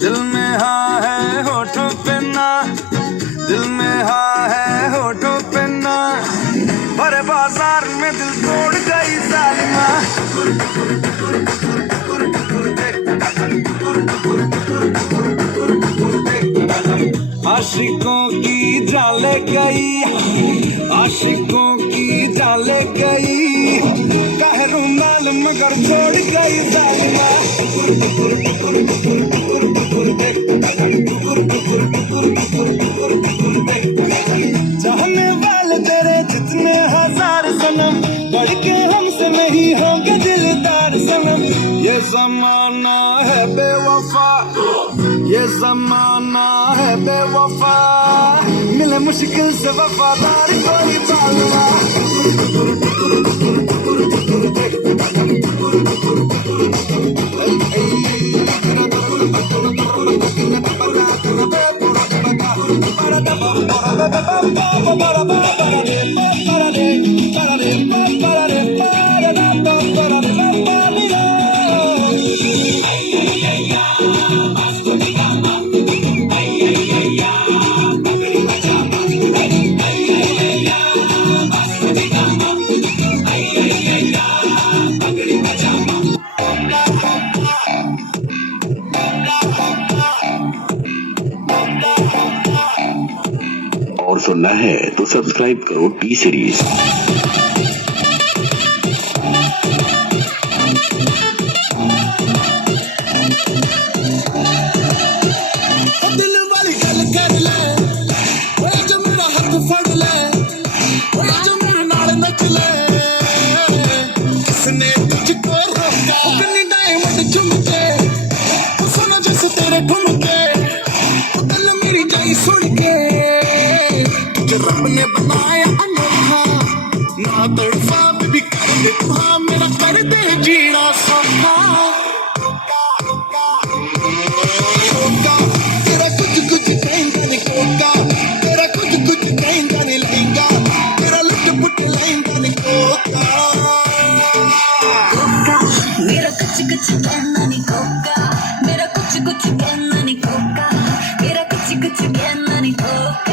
दिल में हाँ है होठों पे ना, दिल में हाँ है होठों पे ना, भरे बाजार में दिल तोड़ गई जालिमा। आशिकों की जाले गई, आशिकों की जाले गई, काहे रुमाल मगर छोड़ गई जालिमा। चाहने वाले तेरे जितने हजार सनम, बढ़ के हमसे नहीं होंगे दिलदार सनम। ये जमाना है बेवफा, ये जमाना है बेवफा, मिले मुश्किल से वफादार कोई पालना। और सुनना है तो सब्सक्राइब करो टी सीरीज। दिल वाली गल कर ले, ओए जो मेरा हाथ फड़ ले, ओए जो मेरे नाल नच ले, किसने तुझको रोका? अपनी डायमंड झुमके, सोना जैसे तेरे ठुमके, दिल मेरी जाई सुन के, तुझे रब ने बनाया अनोखा, ना तड़फा बेबी कर दे तू हाँ, मेरा कर दे जीना सौखा। तेरा कुछ कुछ कहता नहीं कोका, तेरा कुछ कुछ कहता नहीं लहंगा, तेरा लुट पुट लहंगा नहीं कोका। मेरा कुछ कुछ कहना नहीं कोका, मेरा कुछ कुछ कहना नहीं कोका, मेरा कुछ कुछ कहना नहीं कोका।